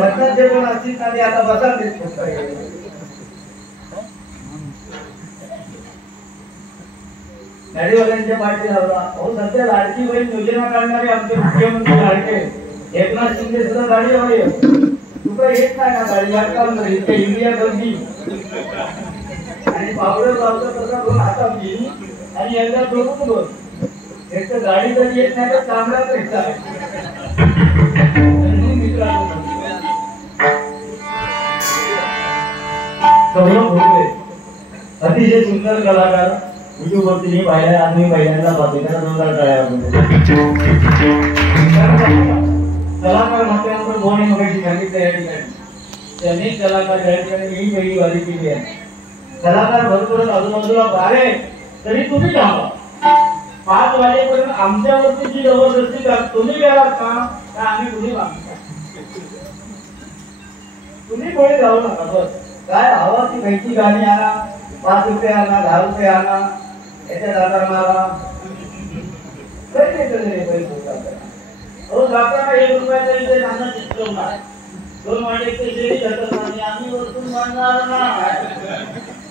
घटना जे पण असतील ना ते आता बसा देत गाडीवाल्यांच्या पाठी लावला. अहो सध्या लाडकी बहीण योजना काढणारे आमचे मुख्यमंत्री लाडके एकनाथ शिंदे सुद्धा गाडीवाले तुका येत नाही ना गाडी या काम नाही इंडिया गर्दी आणि पावडर लावता तसा दोन हातावली आणि एकदा डोकून बघ एक तर गाडी तरी येत नाही तर चांगलाच येता अतिशय सुंदर कलाकार YouTube वरती पाहिल्या आम्ही पहिल्यांदा पाहतो त्याला जोरदार टाळ्या कलाकार म्हटल्यानंतर कोणी मगाशी सांगितलं या ठिकाणी अनेक कलाकार या ठिकाणी ही वेगळी वारी केली आहे. कलाकार भरपूर आजूबाजूला बारे तरी तुम्ही थांबा 5 वाजेपर्यंत आमच्यावरती जी जबरदस्ती तुम्ही गेलात का आम्ही कुणी मागता तुम्ही कोणी जाऊ नका बस काय हवा ती माहिती गाणी आणा 5 रुपये आणा 10 रुपये आणा याच्या दादा मारा काही नाही करणे पैसे हो जाताना 1 रुपयाचा इथे नाना चित्रवणार 2 वाटे ते जातात आणि आम्ही वरतून मानणार ना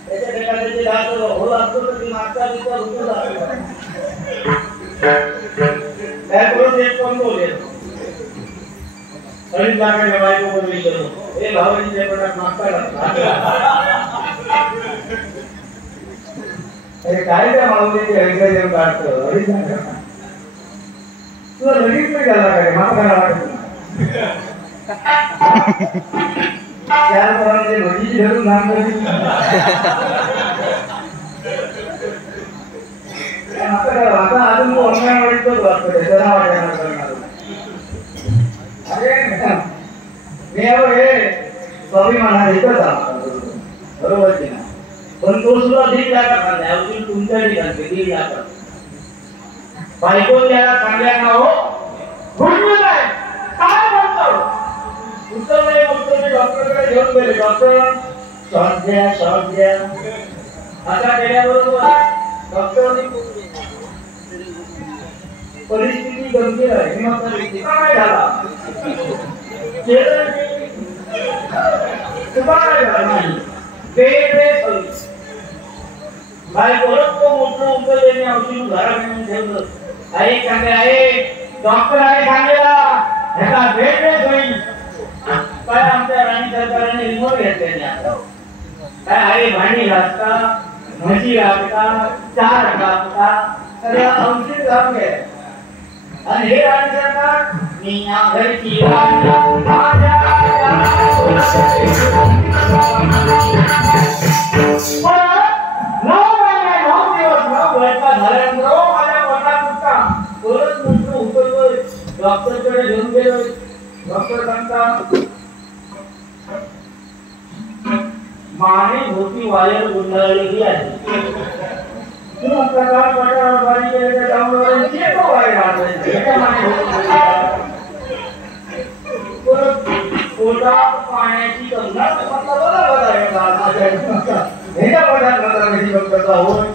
त्याच्या ठिकाणी दादा हो लागतो तर ती मागचा विचार होतो काय करून एक पण बोले अरे लागायला बायको पण विचारतो ए भावाजी जे पण मागता अरे काय त्या माऊलीचे ऐकायला येऊन काढतो अरे तुला लगेच नाही गेला काय मला करायला वाटत 4 पोरांचे भजी धरून नांदली आता अजून तो ऑनलाईन वाटतोच वाटतो त्याला वाटायला करणार अरे मी हे स्वाभिमाना येतच बरोबर की ना पण तो सुद्धा 1.5 लाखात अजून तुमच्या ठिकाणी 1.5 लाखात बायको त्याला सांगल्या ना हो भूलून आहे काय म्हणतो उत्तर नाही बोलतो मी डॉक्टरकडे घेऊन गेले डॉक्टर श्वास द्या आता केल्याबरोबर डॉक्टरांनी परिस्थिती गंभीर आहे मग काय झाला काय झाला नाही बायको मोठं उकळलेले औषध घरात नेऊन ठेवलं आई सांगे आहे डॉक्टर आहे सांगेला ह्याचा बेड रेस होईल काय आमच्या राणी सरकारने रिमोट घेतलेले काय आहे भांडी घासता म्हशी घासता चार घासता तर या औषध घालून घ्या आणि हे राणी सरकार मी या घरची डॉक्टरकडे घेऊन गेलो डॉक्टर सांगता माने होती वायर गुंडाळलेली आहे तू प्रकार पटावर बारी केले डाऊनवर चेको वायर पोटात पाण्याची गंगा बरोबर आहे हेच्या पोटात गंगा कशी बघता होय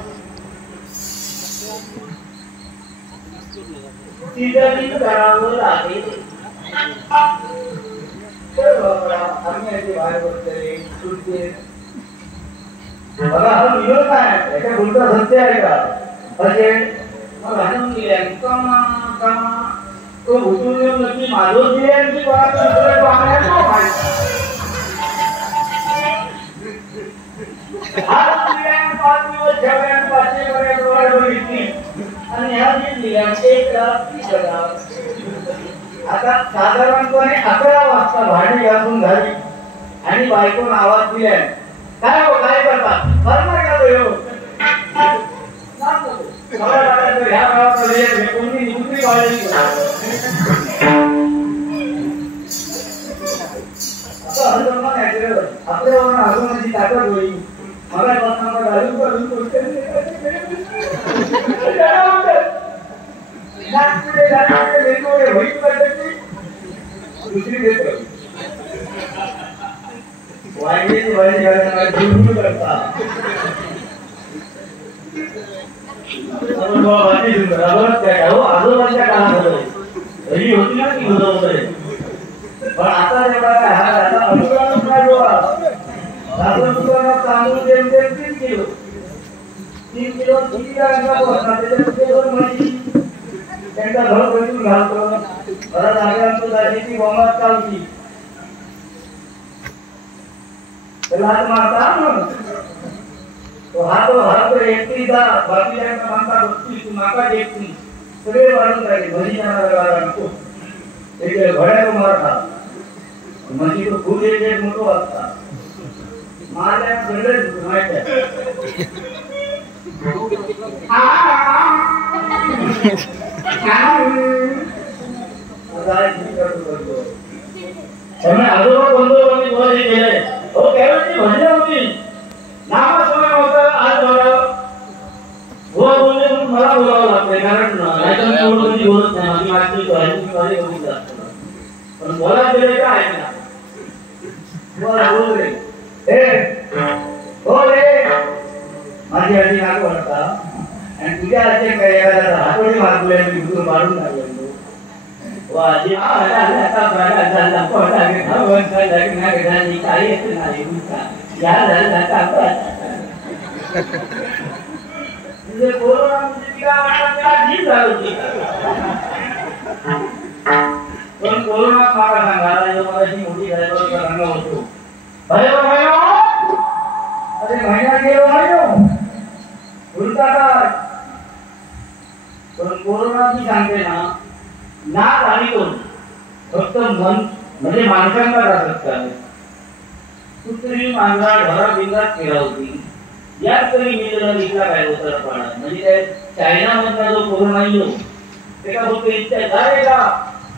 सीजनिंग करावं लागेल तर बाबा आम्ही याची बाहेर बसले सुटते बघा हा विरोध आहे याच्या बोलता सत्य आहे का असे मग आणून गेल्या कामा तो उचलून येऊन नक्की माधव दिले आणि आता साधारणपणे 11 वाजता भांडी घासून झाली आणि बायकोन आवाज दिलाय काय हो काय करतात बरोबर का तो ह्या गावात कोणी दुसरी काळजी आपल्यावर अजून ताकद होईल मला घालून करून दुसरी देत आजोबांच्या काळात होती ना ती पण आता जेवढा काय हा आता अनुदानच नाही बुवा. सासर दुकानात तांदूळ जेमतेम 3 किलो 3 अंगा बसणार त्याच्यात दोन म्हशी त्यांचा घर बसून घालतो. परत आल्यानंतर जायची बोंबात चालती त्याला हात मारता तो हात एकटीचा बाकीच्यांना मानता बसती तू माका देखती सगळे वाढून राहिले म्हशी जाणार एक घड्याळ मारता म्हणजे तो खूप एक मोठो असता मारल्या सगळेच माहिती आजोबा बंधू बोलले गेले हो त्यावेळी भजन होती नामास्मरण होतं आज बुवा बोलले म्हणून मला बोलावं लागतंय कारण नाहीतर बोलत नाही माझी माझी बघितलं पण बोला गेले काय ऐकणार बोल रे हो रे माझी आजी नाक म्हणता आणि तुझ्या आजी काय एखाद्या हातोडी मारले मी घुसून मारून टाकलो आजी काही येत नाही या झालं कोरोना पण कोरोना मागा सांगा मगाशी मोठी रंग होतो अरे महिना गेलो नाही उलटा काय पण कोरोना मी सांगते ना नाक आणि कोण फक्त मन म्हणजे माणसांना राहत कुत्री मांजरा घरा बिंगात केला होती यात तरी मी त्याला लिखला काय होता पाण्यात म्हणजे काय चायना मधला जो कोरोना येऊ ते का फक्त इच्छा झालेला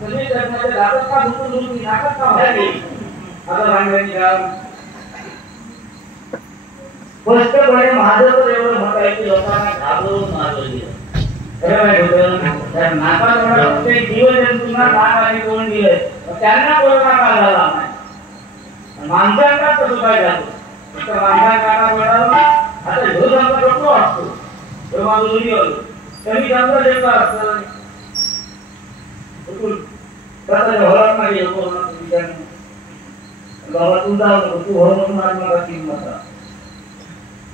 सगळी करण्याच्या दातात का दुखून दुखून नाकात का बाहेर गेली आता भांडण्याची काम स्पष्टपणे माझं तर एवढं मत आहे की लोकांना घाबरवून मारलं गेलं खरं माहित होतं त्या नाकात ते जीवजंतूंना नाक आणि तोंड दिलंय त्यांना कोरोना का झाला नाही माणसांना कसं काय झालं फक्त माणसांना कोणाला आता जो समजा डॉक्टर असतो तो माझं दोन्ही होतो कमी समजा देतो असतं घरात नाही बाबा तुझा तू हो म्हणून मला किंमत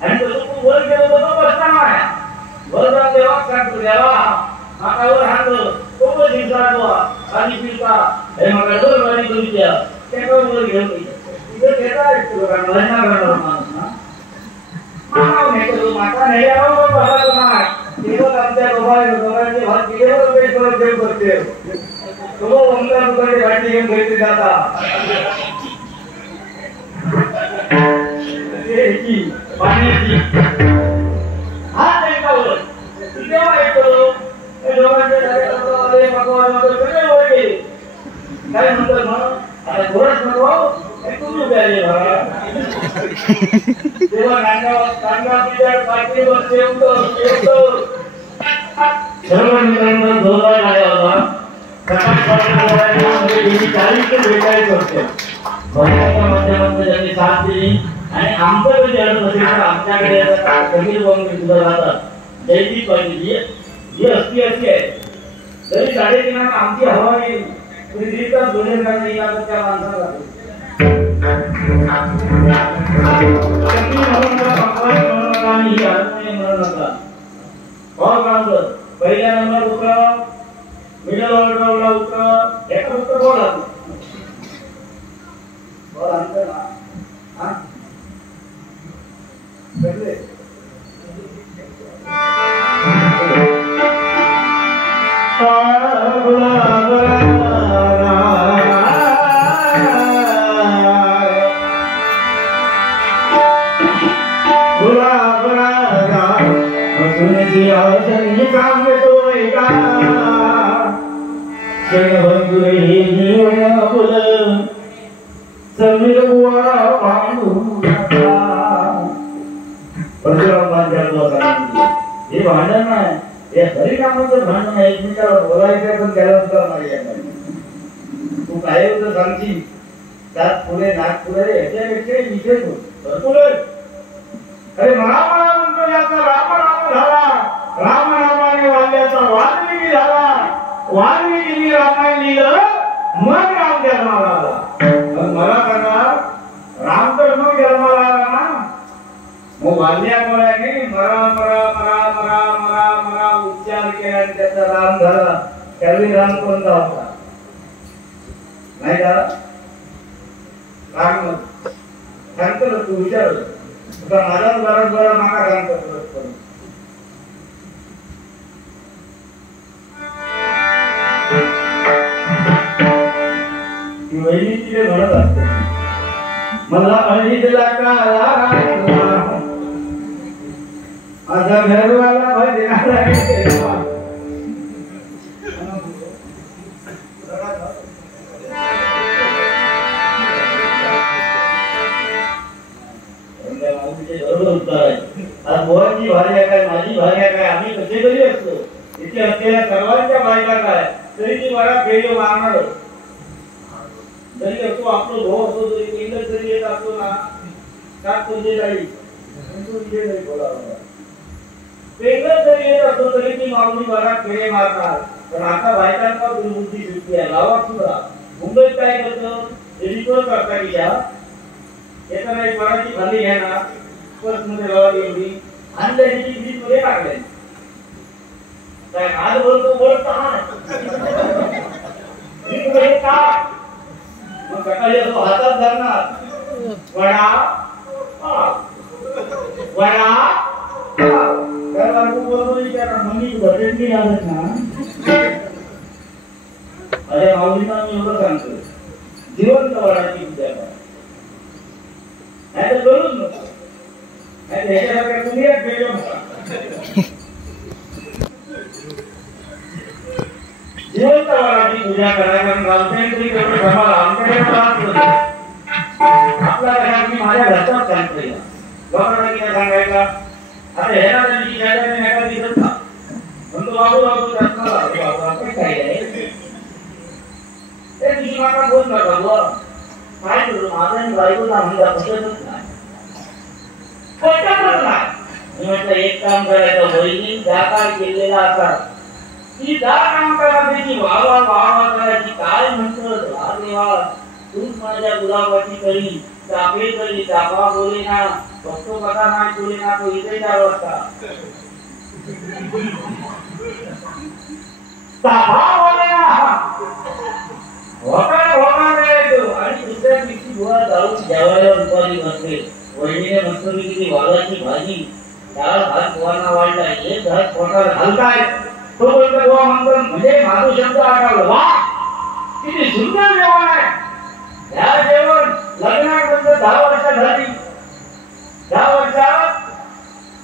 आणि तू वर गेलो तो बसणार नाही वर जाऊन देवा सांगतो देवा माकावर हाणलं तो पण दिवसाडवा आणि पिता हे मग वर गाडी करू द्या त्याच्यावर वर घेऊन तिथे घेता येतो लोकांना लढणार करणार माणूस ना माकाव नाही करू माका नाही यावं बसायचं नाही तेव्हा आमच्या दोघांचे भात कितीवर पेट करत देव करते तो 15 रुपयाची भांडी घेऊन घरी जाता पाण्याची हा त्यांच्यावर तेव्हा येतो दोघांचे झाले भगवान सगळे वर गेले काय म्हणतात मग आता थोडंच नको तू प्याले तेव्हा नांगाव पाठीवर सर्व मित्रांना जोरदार झाला होता भेटायचं होते माध्यमातून त्यांनी साथ दिली आणि आमचं कधी अडत असेल तर आमच्याकडे समीर बंग सुद्धा राहतात जयदीप पाटील जी असती अशी आहे तरी 3.5 आमची हवा गेली पृथ्वीचा दोन्ही नाही लागत त्या माणसाला पहिल्या नंबर उतर मिडल ऑर्डरला उतर एका फक्त बोला हे भांडण नाही हरिनामाचं भांडण एकमेकाला बोलायचं पण त्याला नाही तू काय होतं सांगशील त्यात पुढे नागपुरे याच्यापेक्षा विशेष भरपूर अरे म्हणतो याचा राम राम झाला राम रामाने वाल्याचा वाल्मिकी झाला वाल्मिकीने रामायण लिहिलं मग राम जन्माला आला. पण मला सांगा राम तर मग जन्माला आला ना. मग वाल्यामुळे मरा मरा मरा मरा मरा मरा उच्चार केला त्याचा राम झाला. त्यावेळी राम कोणता होता नाही का? राम सांगतो तू विचार माझा बरा मागा सांगतो. वहिनी तिथे म्हणत असते मला हळदी दिला का माझा घरवाला भजनाला मोहनची भार्या काय माझी भार्या काय आम्ही कसे तरी असतो इथे असलेल्या सर्वांच्या बायका काय तरी ती मला फेरी मारणार. तरी असतो आपलं भाऊ असतो तरी इंग्लंड जरी येत असतो ना त्यात म्हणजे नाही बोलावं वेगळं जरी येत असतो तरी ती मागणी मला फेरे मारणार. पण आता बायकांचा दुर्बुद्धी सुटली आहे. गावात सुद्धा मुंबईत काय करतं रिपोर्ट करता की याचा नाही मराठी खाली घ्यायला पर्स मध्ये गावात एवढी आणल्याची ब्रीज मध्ये टाकले काय आज बोलतो बोलता मग सकाळी असो हातात धरणार वडा वडा त्या बाजू बोलतो विचारणार मम्मी बजेट नाही आलं ना. अरे माऊलींना मी एवढं सांगतो जिवंत वडाची पूजा करा नाही तर करूच नको. ह्याच्यासारख्या तुम्ही जिवंत वडाची पूजा करा. कारण गावठ्यांची तेवढं धर्माला आमच्याकडे आपल्या घरात मी माझ्या घरचाच सांगतोय लोकांना किती सांगायचा. आता ह्याला त्यांची ह्याला दिसत ना म्हणतो बाबू बाबू बाबू काय आहे त्या दिवशी मला बोल नका काय करू माझा बायकोचा म्हणता पटतच नाही पटतच नाही. मी म्हटलं एक काम करायचं बहिणी ज्या काय केलेला असा ती ज्या काम करायची वावा वावा करायची काय म्हणतो देवा तूच माझ्या गुलाबाची करी चापे करी चापा बोले ना बघतो कसा नाही बोले ना तो इथे 4 वाजता चापा बोले ना आणि दुसऱ्या दिवशी गोळा जाऊन जेवायला दुपारी बसले. वहिनीने मस्तपैकी वालाची भाजी डाळ भात गोवाना वाढला एक घास पोटात घालताय तो बोलतो गोवा म्हणतो म्हणजे माझा शब्द आठवला वा किती सुंदर जेवण आहे. ह्या जेवण लग्नानंतर 10 वर्ष झाली 10 वर्षात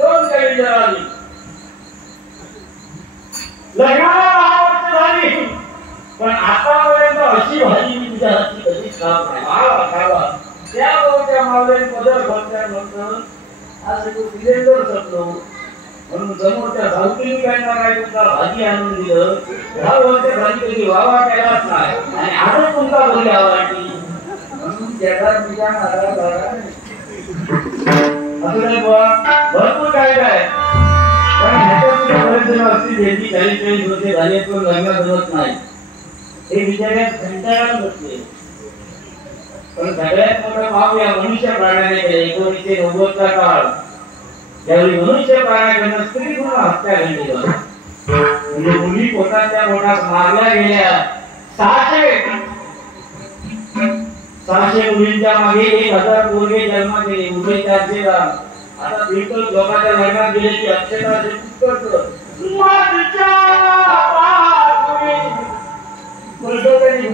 2 काही झाली लग्नाला 10 वर्ष झाली पण आतापर्यंत अशी भाजी मी तुझ्या हातची कधीच खात नाही. त्या गोष्टी मावळे पदर भरल्यानंतर आज तू सिलेंडर संपलो म्हणून समोरच्या सावकीने काय तुमचा भाजी आणून दिलं 10 वर्ष भाजी कधी वावा केलाच नाही आणि आता तुमचा बोली आवडली म्हणून त्याचा तुझ्या नारा असं नाही बुवा भरपूर काय काय पण ह्याच्यात बरेच असतील ज्यांची 40-40 वर्षे झाली पण लग्न जमत नाही हे विचारात कंटाळून बसले. पण सगळ्यात मोठा भाव या मनुष्य प्राण्याने केले. 1990चा काळ त्यावेळी मनुष्य प्राण्याकडनं स्त्री म्हणून हत्या घडली म्हणजे मुली पोटाच्या पोटात मारल्या गेल्या 600 मुलींच्या मागे 1000 पोरगे जन्म गेले उभे 400 लाख. आता बिलकुल लोकांच्या लग्नात गेले की अक्षता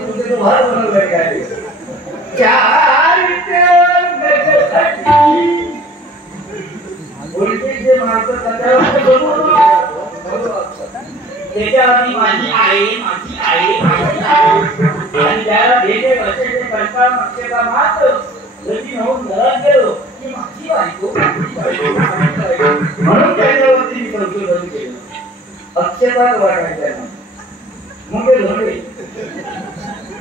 तो भार बनवलाय काय जे माणसं त्याच्या आधी माझी आई आणि त्याला भेटे वर्षाचे कंटाळ अक्षता मात्र जरी होऊन घरात गेलो की माझी बायको म्हणून त्याच्यावरती मी संशोधन केलं. अक्षताच वाटायच्या मग ते धोंडे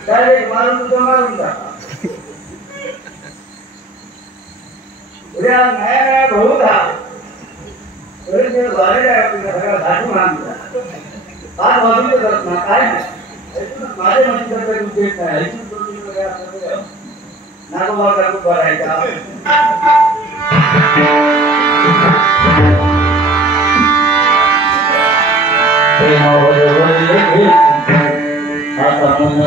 डायरेक्ट मारून तुझा मारून टाका उद्या नया भाऊ धा तरी ते झालेलं आहे आपल्याला सगळा धाटून आणला 5 वाजून करत ना काय माझे म्हणजे तर काही उद्देश नाही ऐकून करून काय असं नागोबा काकू भरायचा आता मन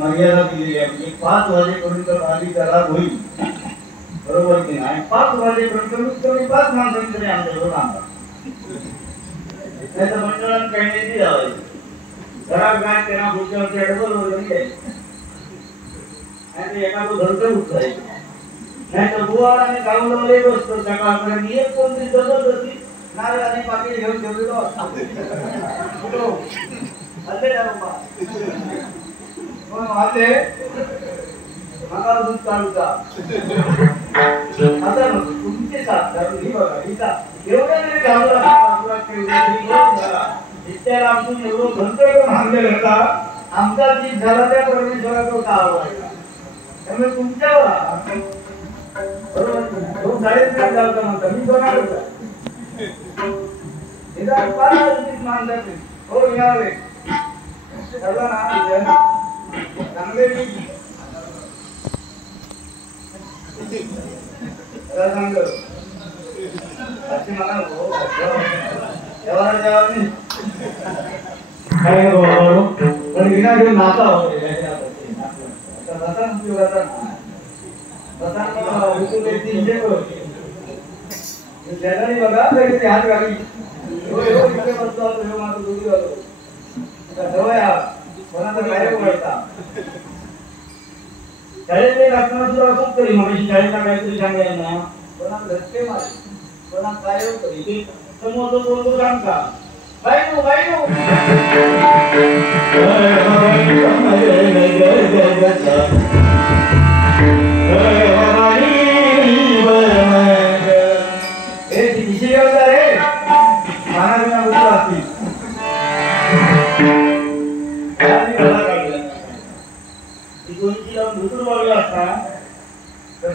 मर्यादा दिली आहे 5 वाजेपर्यंत आधी त्याला होईल बरोबर की नाही 5 वाजेपर्यंत कमी 5 माणसांनी तरी आमच्याबरोबर आणतात त्याचं मंडळात काही नाही लावायचं घरात गाय त्यांना पुढच्यावरती अडवल वगैरे आणि एखादं घरचं उठवायचं नाही तर बुवाड आणि गावला एक असतो सकाळपर्यंत एक कोणती जबरदस्ती नारळ आणि पाकिट घेऊन ठेवलेलो असतो आले मला दूध चालूचा आता तुमचे साथ कारण ही बघा हिचा एवढ्या नाही घालला इत्याला आमचं एवढं घंटे भांगले होता आमचा जीत झाला त्या परमेश्वराचा का आवडायचा त्यामुळे तुमच्यावर बरोबर 2-3.5 लाख म्हणता मी बघा होता इथं 5 माणसाचे हो यावे चला ना चांगले सांगतो अशी मला पण विना घेऊन नाता होते शेजारी बघा तरी हात घाली बसतो माझं दुधी घालतो जवळ कोणाचा काय ओळखता शाळेतले असताना सुद्धा असंच तरी मग शाळेला काहीतरी सांगायला ना कोणाला धक्के मारे कोणाला काय तरी ते समोर बोलतो सांगता बायनो बायनो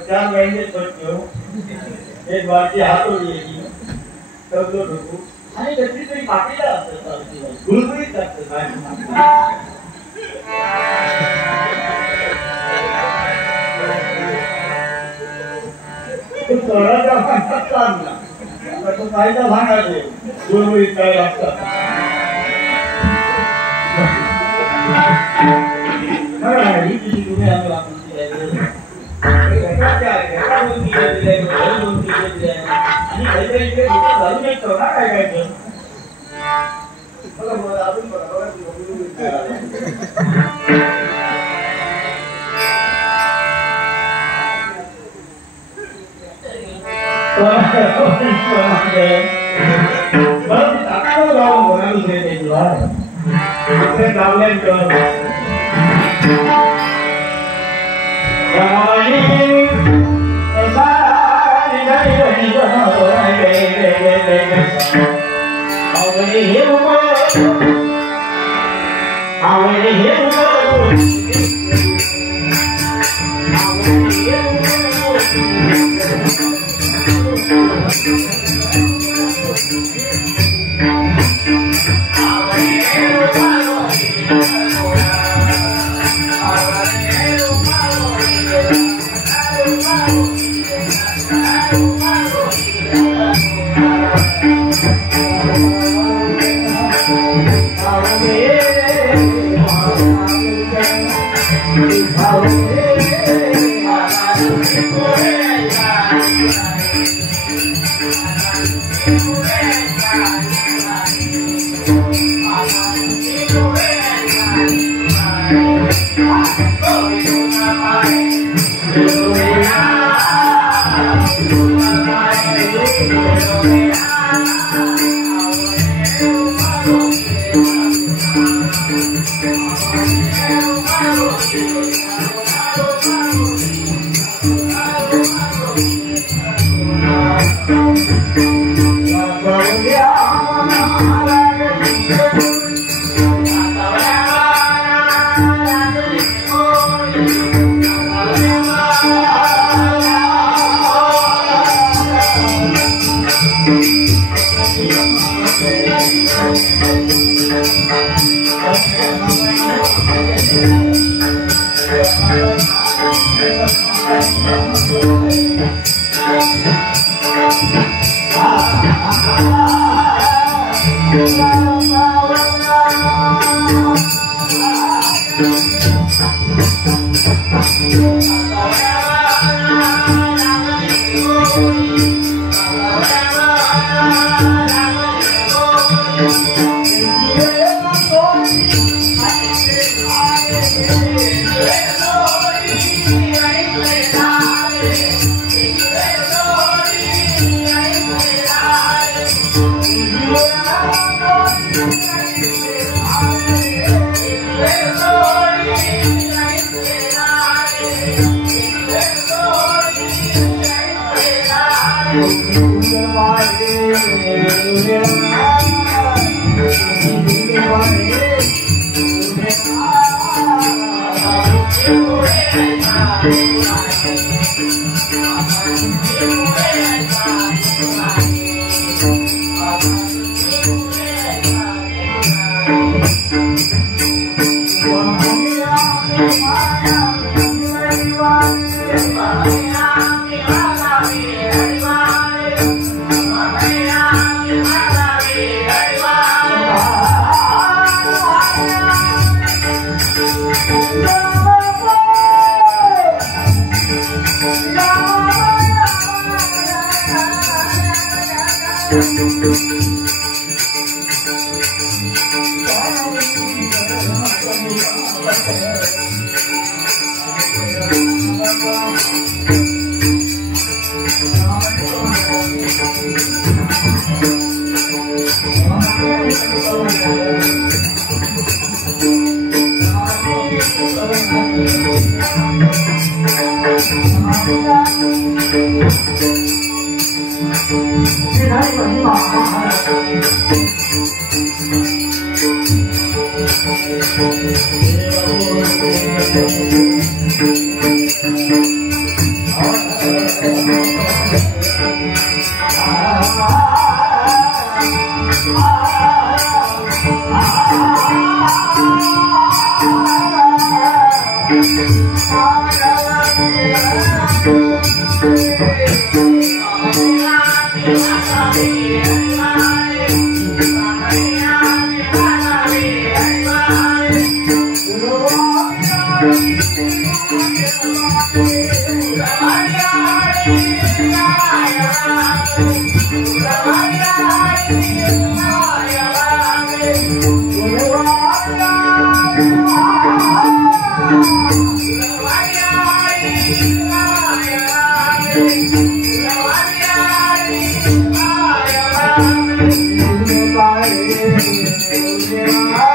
चार महीने एक बारची हातोडी ढोकू आणि कसली तरी पाठीला असतं गुळगुळीत असतं तो कायदा भांगायचे गुळगुळीत काय असतात तुम्ही आम्हाला Oh,